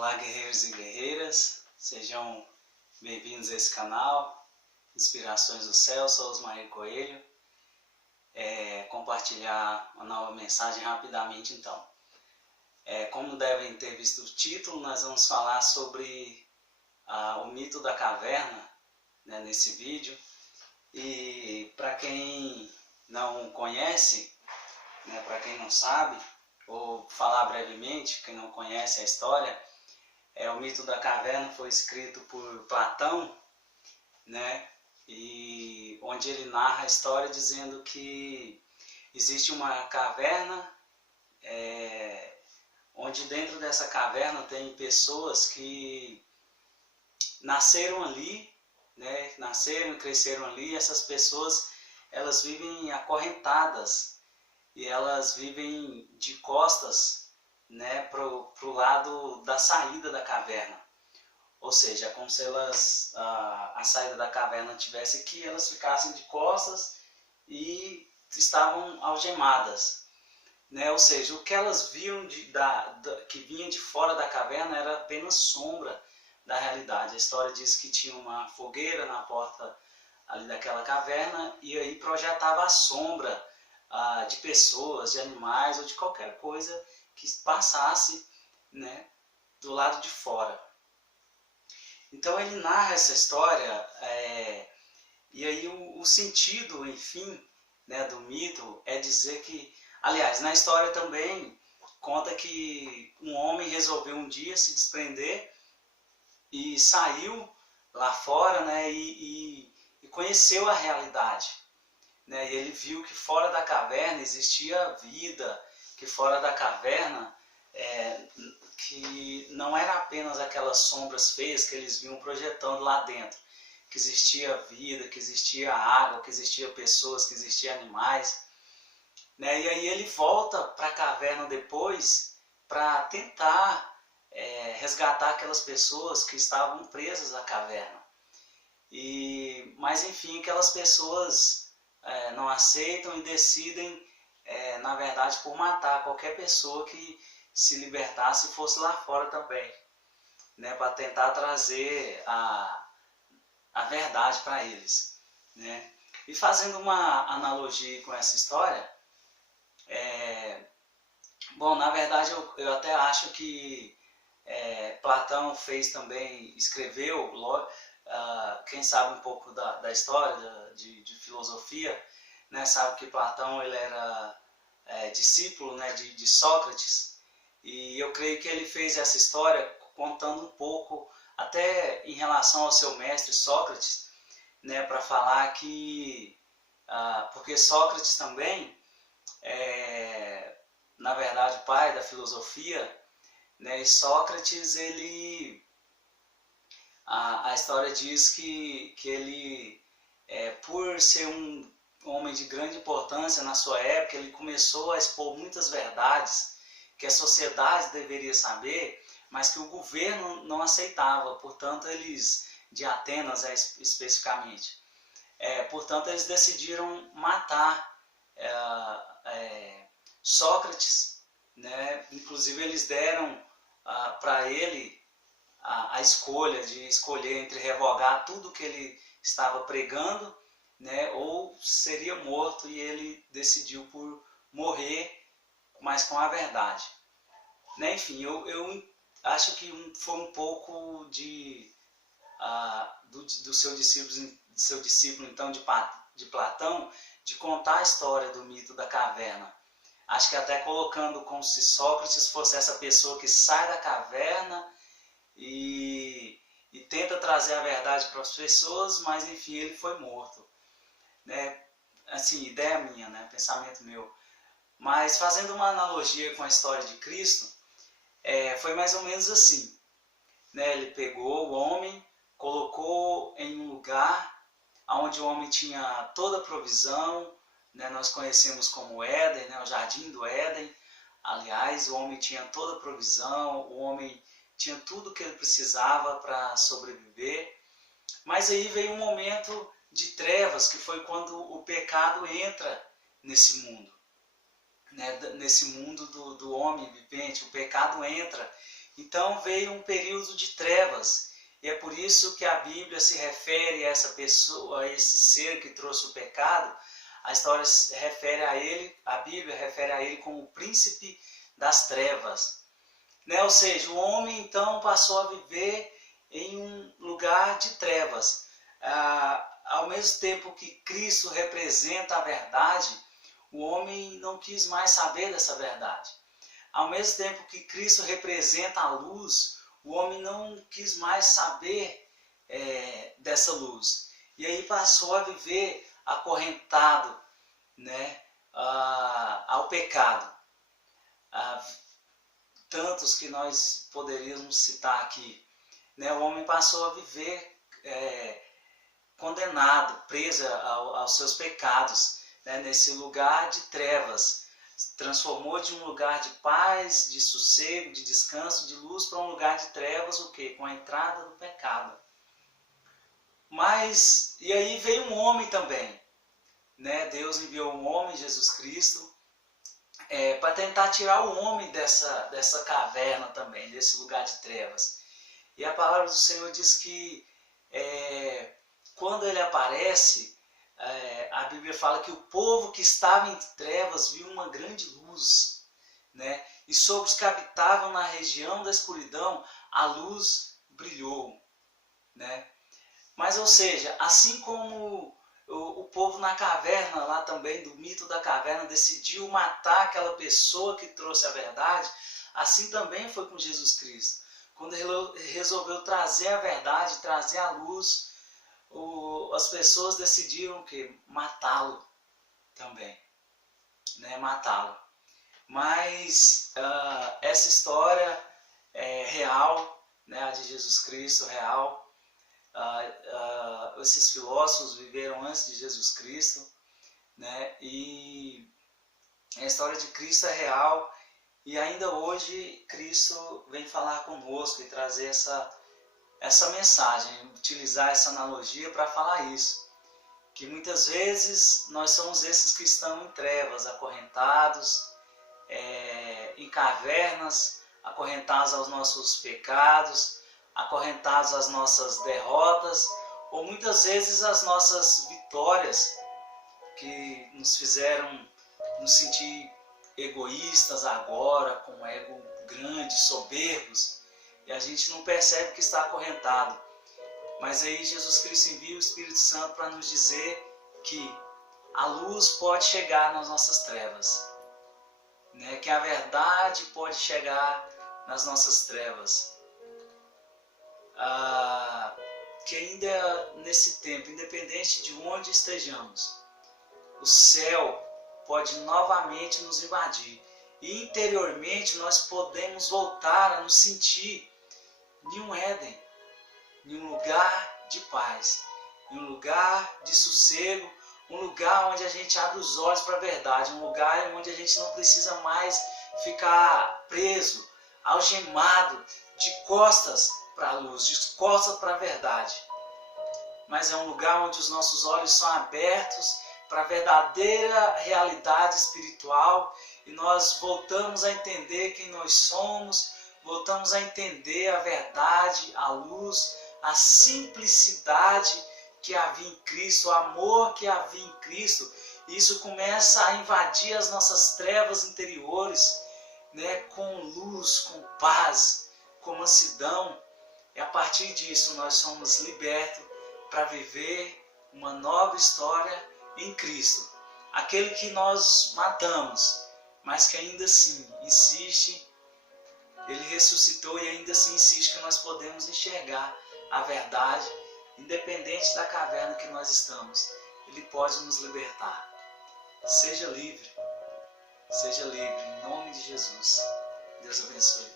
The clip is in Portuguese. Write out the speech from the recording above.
Olá, guerreiros e guerreiras, sejam bem-vindos a esse canal, Inspirações do Céu. Sou Osmair Coelho. Compartilhar uma nova mensagem rapidamente então. Como devem ter visto o título, nós vamos falar sobre o mito da caverna, né, nesse vídeo. E para quem não conhece, né, para quem não sabe, vou falar brevemente, quem não conhece a história. O mito da caverna foi escrito por Platão, né, e onde ele narra a história dizendo que existe uma caverna, onde dentro dessa caverna tem pessoas que nasceram ali, né, nasceram e cresceram ali. Essas pessoas, elas vivem acorrentadas e elas vivem de costas, né, pro lado da saída da caverna. Ou seja, é como se a saída da caverna tivesse aqui, elas ficassem de costas e estavam algemadas, né? Ou seja, o que elas viam que vinha de fora da caverna era apenas sombra da realidade. A história diz que tinha uma fogueira na porta ali daquela caverna e aí projetava a sombra de pessoas, de animais ou de qualquer coisa que passasse, né, do lado de fora. Então ele narra essa história, e aí o sentido, enfim, né, do mito é dizer que, aliás, na história também conta que um homem resolveu um dia se desprender e saiu lá fora, né, e conheceu a realidade, né, e ele viu que fora da caverna existia vida, que fora da caverna, que não era apenas aquelas sombras feias que eles vinham projetando lá dentro, que existia vida, que existia água, que existia pessoas, que existia animais, né? E aí ele volta para a caverna depois para tentar resgatar aquelas pessoas que estavam presas à caverna. Mas enfim, aquelas pessoas não aceitam e decidem, na verdade, por matar qualquer pessoa que se libertasse e fosse lá fora também, né, para tentar trazer a verdade para eles, né? E fazendo uma analogia com essa história, bom, na verdade eu até acho que Platão fez também, escreveu, quem sabe um pouco da história de filosofia, né, sabe que Platão ele era discípulo, né, de Sócrates, e eu creio que ele fez essa história contando um pouco até em relação ao seu mestre Sócrates, né, para falar que porque Sócrates também na verdade o pai da filosofia, né, e Sócrates ele a história diz que ele por ser um homem de grande importância na sua época, ele começou a expor muitas verdades que a sociedade deveria saber, mas que o governo não aceitava. Portanto, eles, de Atenas especificamente, portanto, eles decidiram matar Sócrates, né? Inclusive, eles deram para ele a escolha de escolher entre revogar tudo que ele estava pregando, né, ou seria morto, e ele decidiu por morrer, mas com a verdade, né? Enfim, eu acho que foi um pouco do seu discípulo então de Platão, de contar a história do mito da caverna. Acho que até colocando como se Sócrates fosse essa pessoa que sai da caverna e tenta trazer a verdade para as pessoas, mas enfim, ele foi morto, né? Assim, ideia minha, né? Pensamento meu. Mas fazendo uma analogia com a história de Cristo, foi mais ou menos assim, né? Ele pegou o homem, colocou em um lugar onde o homem tinha toda a provisão, né? Nós conhecemos como Éden, né? O Jardim do Éden. Aliás, o homem tinha toda a provisão, o homem tinha tudo que ele precisava para sobreviver. Mas aí veio um momento de trevas, que foi quando o pecado entra nesse mundo, né? Nesse mundo do homem vivente. O pecado entra Então veio um período de trevas, e é por isso que a Bíblia se refere a essa pessoa, a esse ser que trouxe o pecado. A história se refere a ele, a Bíblia refere a ele como o príncipe das trevas. Né? Ou seja, o homem então passou a viver em um lugar de trevas. Ao mesmo tempo que Cristo representa a verdade, o homem não quis mais saber dessa verdade. Ao mesmo tempo que Cristo representa a luz, o homem não quis mais saber dessa luz. E aí passou a viver acorrentado, né, ao pecado. Tantos que nós poderíamos citar aqui. Né? O homem passou a viver condenado, preso aos seus pecados, né? Nesse lugar de trevas. Transformou de um lugar de paz, de sossego, de descanso, de luz, para um lugar de trevas, o quê? Com a entrada do pecado. Mas, e aí veio um homem também. Né? Deus enviou um homem, Jesus Cristo, para tentar tirar o homem dessa caverna também, desse lugar de trevas. E a palavra do Senhor diz que quando ele aparece, a Bíblia fala que o povo que estava em trevas viu uma grande luz, né? E sobre os que habitavam na região da escuridão, a luz brilhou. Né? Mas, ou seja, assim como o povo na caverna, lá também, do mito da caverna, decidiu matar aquela pessoa que trouxe a verdade, assim também foi com Jesus Cristo. Quando ele resolveu trazer a verdade, trazer a luz, as pessoas decidiram que matá-lo também, né? Matá-lo. Mas essa história é real, né? A de Jesus Cristo real. Esses filósofos viveram antes de Jesus Cristo, né? E a história de Cristo é real, e ainda hoje Cristo vem falar conosco e trazer essa mensagem, utilizar essa analogia para falar isso, que muitas vezes nós somos esses que estão em trevas, acorrentados, em cavernas, acorrentados aos nossos pecados, acorrentados às nossas derrotas, ou muitas vezes às nossas vitórias, que nos fizeram nos sentir egoístas agora, com um ego grande, soberbos, e a gente não percebe que está acorrentado. Mas aí Jesus Cristo envia o Espírito Santo para nos dizer que a luz pode chegar nas nossas trevas, né? Que a verdade pode chegar nas nossas trevas. Que ainda nesse tempo, independente de onde estejamos, o céu pode novamente nos invadir. E interiormente nós podemos voltar a nos sentir em um Éden, em um lugar de paz, em um lugar de sossego, um lugar onde a gente abre os olhos para a verdade, um lugar onde a gente não precisa mais ficar preso, algemado, de costas para a luz, de costas para a verdade. Mas é um lugar onde os nossos olhos são abertos para a verdadeira realidade espiritual, e nós voltamos a entender quem nós somos, voltamos a entender a verdade, a luz, a simplicidade que havia em Cristo, o amor que havia em Cristo. E isso começa a invadir as nossas trevas interiores, né, com luz, com paz, com mansidão. E a partir disso nós somos libertos para viver uma nova história em Cristo. Aquele que nós matamos, mas que ainda assim insiste, ele ressuscitou e ainda assim insiste que nós podemos enxergar a verdade, independente da caverna que nós estamos. Ele pode nos libertar. Seja livre, em nome de Jesus. Deus abençoe.